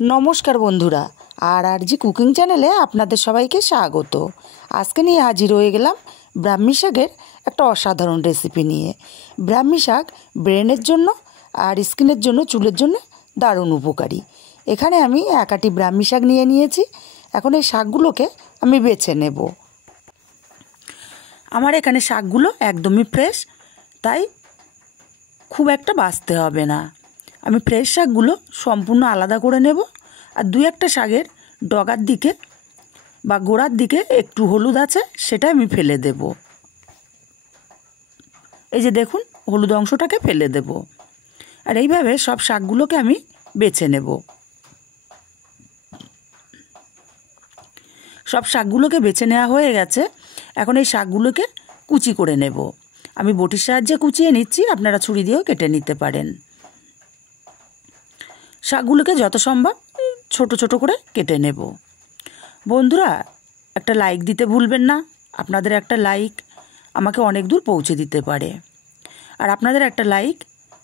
নমস্কার বন্ধুরা, আর জি কুকিং চ্যানেলে আপনাদের সবাইকে স্বাগত। আজকে নিয়ে হাজির হয়ে গেলাম ব্রাহ্মী শাকের একটা অসাধারণ রেসিপি নিয়ে। ব্রাহ্মী শাক ব্রেনের জন্য আর স্কিনের জন্য, চুলের জন্য দারুণ উপকারী। এখানে আমি এক আটি ব্রাহ্মী শাক নিয়ে নিয়েছি। এখন এই শাকগুলোকে আমি বেছে নেব। আমার এখানে শাকগুলো একদমই ফ্রেশ, তাই খুব একটা বাছতে হবে না। আমি ফ্রেশ শাকগুলো সম্পূর্ণ আলাদা করে নেব। আর দুই একটা শাকের ডগার দিকে বা গোড়ার দিকে একটু হলুদ আছে, সেটা আমি ফেলে দেব। এই যে দেখুন, হলুদ অংশটাকে ফেলে দেব। আর এইভাবে সব শাকগুলোকে আমি বেছে নেব। সব শাকগুলোকে বেছে নেওয়া হয়ে গেছে। এখন এই শাকগুলোকে কুচি করে নেব। আমি বটির সাহায্যে কুচিয়ে নিচ্ছি, আপনারা ছুরি দিয়েও কেটে নিতে পারেন। শাকগুলোকে যত সম্ভব ছোট ছোট করে কেটে নেব। বন্ধুরা, একটা লাইক দিতে ভুলবেন না। আপনাদের একটা লাইক আমাকে অনেক দূর পৌঁছে দিতে পারে। আর আপনাদের একটা লাইক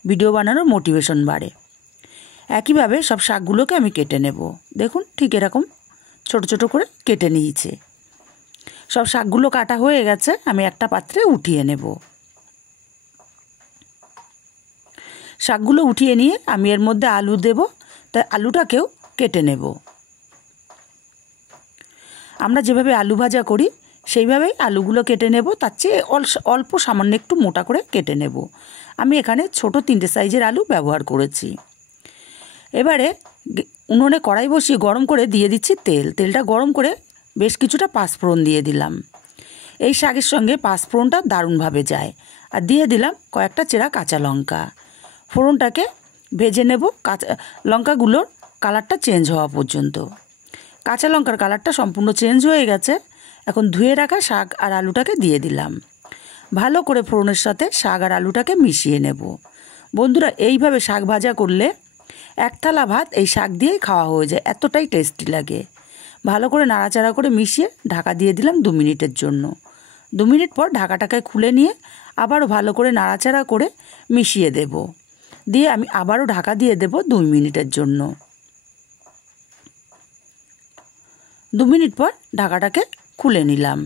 ভিডিও বানানোর মোটিভেশন বাড়ে। একইভাবে সব শাকগুলোকে আমি কেটে নেব। দেখুন, ঠিক এরকম ছোট ছোট করে কেটে নিয়েছে। সব শাকগুলো কাটা হয়ে গেছে। আমি একটা পাত্রে উঠিয়ে নেব। শাকগুলো উঠিয়ে নিয়ে আমি এর মধ্যে আলু দেব, তাই আলুটাকেও কেটে নেব। আমরা যেভাবে আলু ভাজা করি সেইভাবেই আলুগুলো কেটে নেব। তার চেয়ে অল্প সামান্য একটু মোটা করে কেটে নেব। আমি এখানে ছোট 3টে সাইজের আলু ব্যবহার করেছি। এবারে উনুনে কড়াই বসিয়ে গরম করে দিয়ে দিচ্ছি তেল। তেলটা গরম করে বেশ কিছুটা পাঁচফোড়ন দিয়ে দিলাম। এই শাকের সঙ্গে পাঁচফোড়নটা দারুণভাবে যায়। আর দিয়ে দিলাম কয়েকটা চেরা কাঁচা লঙ্কা। ফোড়নটাকে ভেজে নেব কাঁচা লঙ্কাগুলোর কালারটা চেঞ্জ হওয়া পর্যন্ত। কাঁচা লঙ্কার কালারটা সম্পূর্ণ চেঞ্জ হয়ে গেছে। এখন ধুয়ে রাখা শাক আর আলুটাকে দিয়ে দিলাম। ভালো করে ফোড়নের সাথে শাক আর আলুটাকে মিশিয়ে নেব। বন্ধুরা, এইভাবে শাক ভাজা করলে এক থালা ভাত এই শাক দিয়েই খাওয়া হয়ে যায়, এতটাই টেস্টি লাগে। ভালো করে নাড়াচাড়া করে মিশিয়ে ঢাকা দিয়ে দিলাম 2 মিনিটের জন্য। 2 মিনিট পর ঢাকাটাকে খুলে নিয়ে আবারও ভালো করে নাড়াচাড়া করে মিশিয়ে দেব। দিয়ে আমি আবারও ঢাকা দিয়ে দেব 2 মিনিটের জন্য। 2 মিনিট পর ঢাকাটাকে খুলে নিলাম।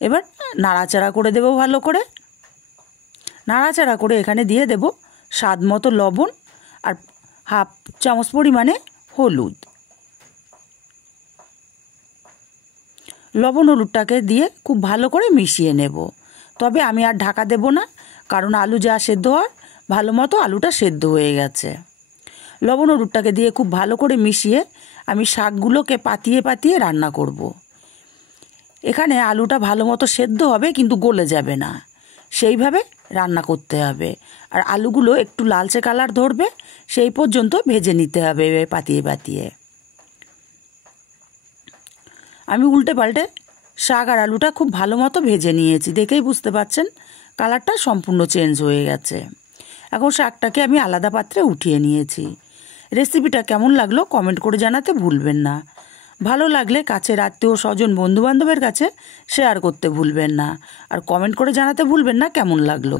এবার নাড়াচাড়া করে দেব ভালো করে। নাড়াচাড়া করে এখানে দিয়ে দেব স্বাদ মতো লবণ আর হাফ চামচ পরিমাণে হলুদ। লবণ হলুদটাকে দিয়ে খুব ভালো করে মিশিয়ে নেব। তবে আমি আর ঢাকা দেব না, কারণ আলু যা সেদ্ধ হয় ভালো মতো আলুটা সেদ্ধ হয়ে গেছে। লবণ হলুদটাকে দিয়ে খুব ভালো করে মিশিয়ে আমি শাকগুলোকে পাতিয়ে পাতিয়ে রান্না করব। এখানে আলুটা ভালো মতো সেদ্ধ হবে, কিন্তু গলে যাবে না, সেইভাবে রান্না করতে হবে। আর আলুগুলো একটু লালচে কালার ধরবে, সেই পর্যন্ত ভেজে নিতে হবে পাতিয়ে পাতিয়ে। আমি উল্টে পাল্টে শাক আর আলুটা খুব ভালো মতো ভেজে নিয়েছি। দেখেই বুঝতে পারছেন কালারটা সম্পূর্ণ চেঞ্জ হয়ে গেছে। এখন শাকটাকে আমি আলাদা পাত্রে উঠিয়ে নিয়েছি। রেসিপিটা কেমন লাগলো কমেন্ট করে জানাতে ভুলবেন না। ভালো লাগলে কাছের আত্মীয় স্বজন বন্ধুবান্ধবের কাছে শেয়ার করতে ভুলবেন না। আর কমেন্ট করে জানাতে ভুলবেন না কেমন লাগলো।